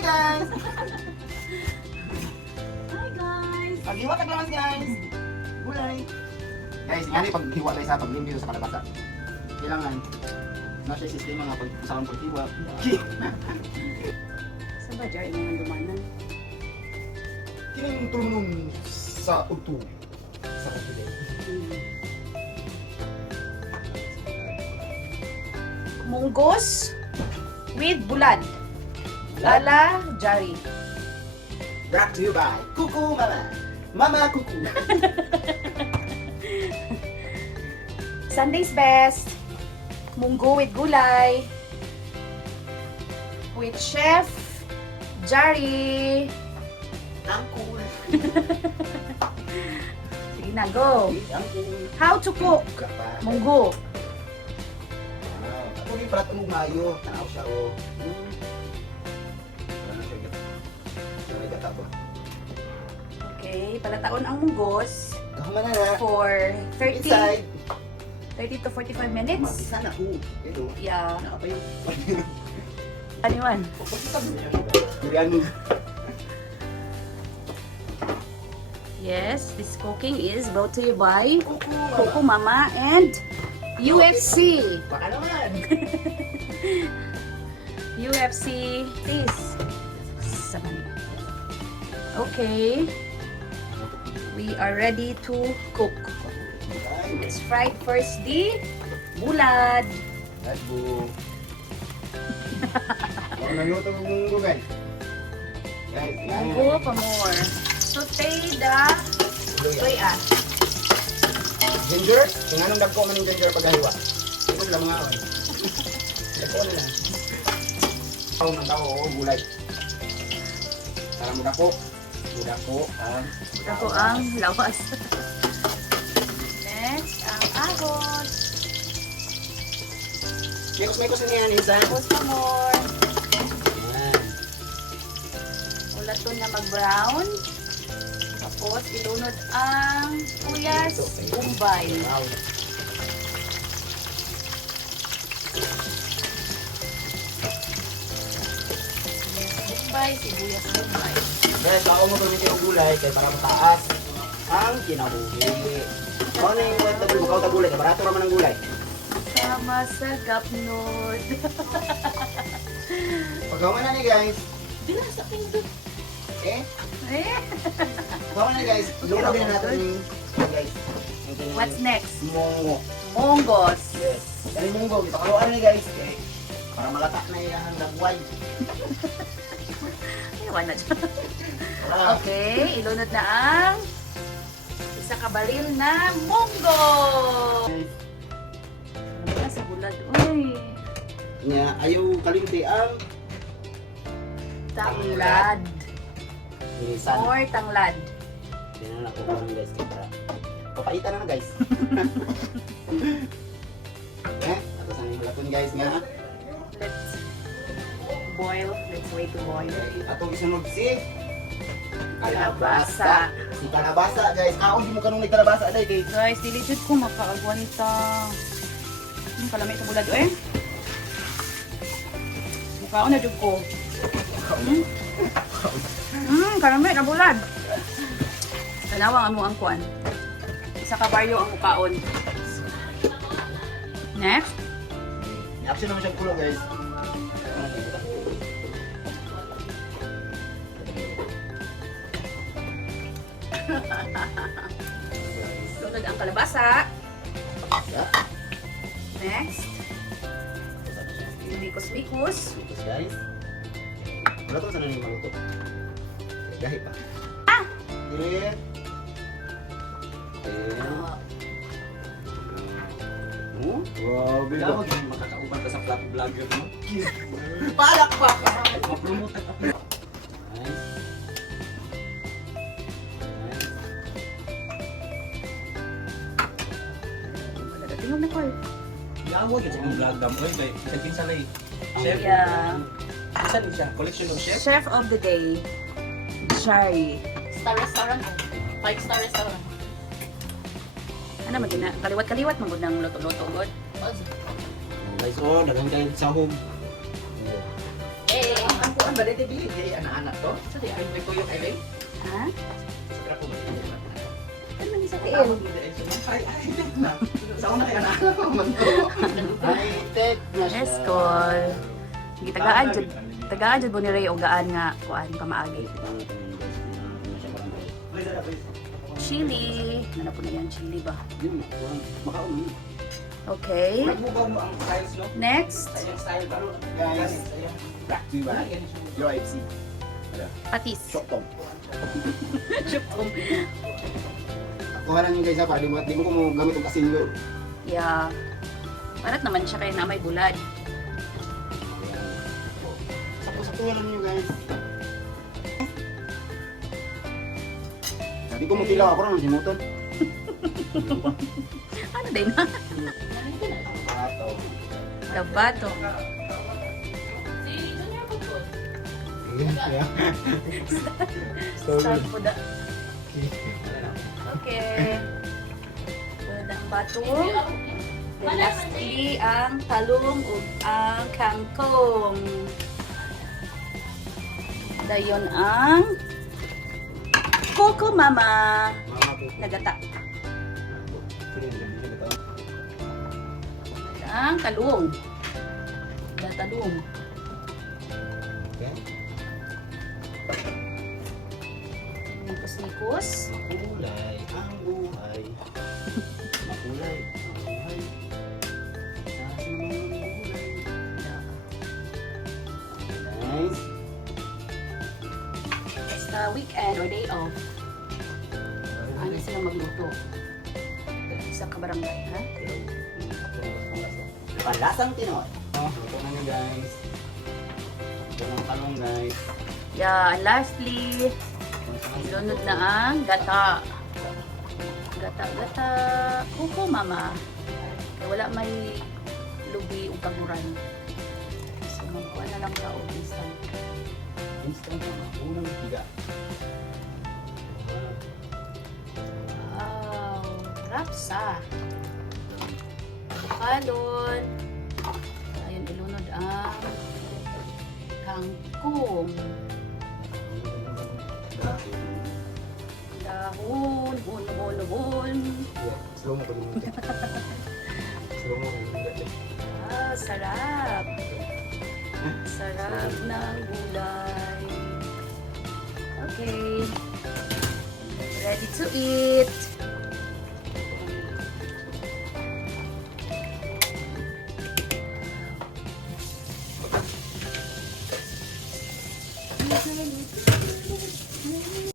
Hi guys! Hi guys! Paghiwa ka naman guys! Gulay! Guys, nga ni paghiwa tayo sa paglimpyo sa kalabasa. Kailangan na siya sistema nga pag usahang paghiwa. Saan ba dyan yung dumanan? Kining tulong sa uto sa kapitid. Munggos with bulad. Ala Jari. Brought to you by Kuku Mama. Mama Kuku. Sunday's best. Munggo with gulay. With Chef Jari. Ang cool. Sige na, go. Ang cool. How to cook Kapag. munggo. Ako rin pala itong mayo. Tanaw siya o. Ano siya gat? Ano may gata ba? Okay, palataon ang munggos Kahuman na na. for 30 Inside. 30 to 45 minutes. Mag-isa na ko. Ito. Yeah. Ano pa yung... Ano yun? Biryani. Yes, this cooking is brought to you by Kuku Coco Mama and UFC. Baka naman. UFC, please. Saban. Okay. We are ready to cook. Let's fry first the bulad. Let's go. Ano naluto ng munggo guys? Guys, yan. Munggo pa more. Saute the soya. Ginger? Kung anong dagko man yung ginger paghahiwa. Ito lang mga awan. Dagko na lang. Tawag ng tao, oo, gulay. Para mo dako. Dako ang... Ito ang lawas. Next, ang ahos. Mikos-mikos na yan, isa. Tapos pa more. Yan. Ulat to na mag-brown. Tapos, ilunod ang kuyas, bombay. Wow. Bombay, sibuyas, bombay. Guys, baka mo gamitin yung gulay kaya para mataas ang kinabuhi. Ano na yung tagulay? Bukaw tagulay. Barato naman ang gulay. Sama sa gapnod. Pagkaman na ni guys. Binasa pindot. Eh? Eh? Pagkaman na guys. Luto din natin yung guys. Yung tingin- What's next? Mongo. Monggos. Yes. Yan yung munggo. Ipakaluan ni guys. Eh, para malata na yung lagway. Ewan na dyan. Para Okay, ilunod na ang isa kabalil na munggo. Ano na sa bulad? Uy, niya ayaw kalimti ang tanglad. inisan. More tanglad. Yan na nakuha ng guys. Kaya para papaitan na guys. Eh, tapos ang hulaton guys nga. Let's boil. Let's wait to boil. Atong isunod si Kalabasa. Si kalabasa guys. Kaon di mo kanong kalabasa dai kay. Guys, dilitud ko makaagwanita. Ang kalamay sa bulad eh. Mukhaon na jud ko. Kalamay na bulad. Tanawang amo ang kuan. Isa ka baryo ang mukhaon. Next. Action naman siyang kulo guys. Lunod ang kalabasa. Yeah. Next. Bikos-bikos. Tapos guys. Wala to sana ni maluto. Gahi pa. Ah! Eh. Oh, grabe ba? Dapat yung makakauban ka sa vlog vlogger mo. Palak pa! Ma-promote ka pa. Nice. Tingnan na ko. Yawag ka sa yung vlog dam. Uy, kay pinsan na chef. Yeah. Saan siya? Collection of chef? Chef of the day. Shari. Star restaurant. 5-star restaurant. Ano man na kaliwat-kaliwat man gud nang luto-luto gud. Guys, oh, dagang kayo sa home. Eh, Ang kuan ba dito bili di anak-anak to? Sa di ay may tuyok ay Ha? sa trapo mo. Ano man sa Ay tiil? na. Sa una kay anak ko man to. Ay tek na siya. Eskol. Gitagaan jud. Tagaan jud mo ni Ray og gaan nga kuan ka maagi. Chili. Ano po na yan? Chili ba? Makaumi. Okay. Magbugaw mo ang styles no? Next. Ayun style baro. Guys. Black tea ba? Yo FC. Patis. Shoktong. Chupong. Kuha lang yung guys ha, para di mo ko mo gamit ang kasinyo. Yeah. Parat naman siya kaya na may bulad. Sakto-sakto lang nyo guys. Sabi ko mo pila ako lang simuton. Ano din na? Ato. Dabato. Si Junior Pagod. Start po da. Okay. Bulad ang bato. Then lastly, ang talong ug ang kangkong. Dayon ang Coco Mama. Nagata. Ang talong. Talong. Nikos-nikos. Makulay ang buhay. Makulay ang buhay. Sa mga buhay. Nice. Basta weekend or day off. Ano sila magluto? Sa kabarangay, ha? Palasang Tinoy. Ito na nyo guys. Ito ng talong guys. Yeah, lastly, lunod na ang gata. Gata-gata. Kuko mama. Kaya wala may lubi o kaguran. So, magkuha na lang ka o instant. Instant na. Unang higa. Wow. Rapsa. Kalon. Ayun, ilunod ang kangkong. Dahon, hon. Slow mo ko din. Slow mo ko din. Ah, sarap. Sarap ng gulay. Okay. Ready to eat.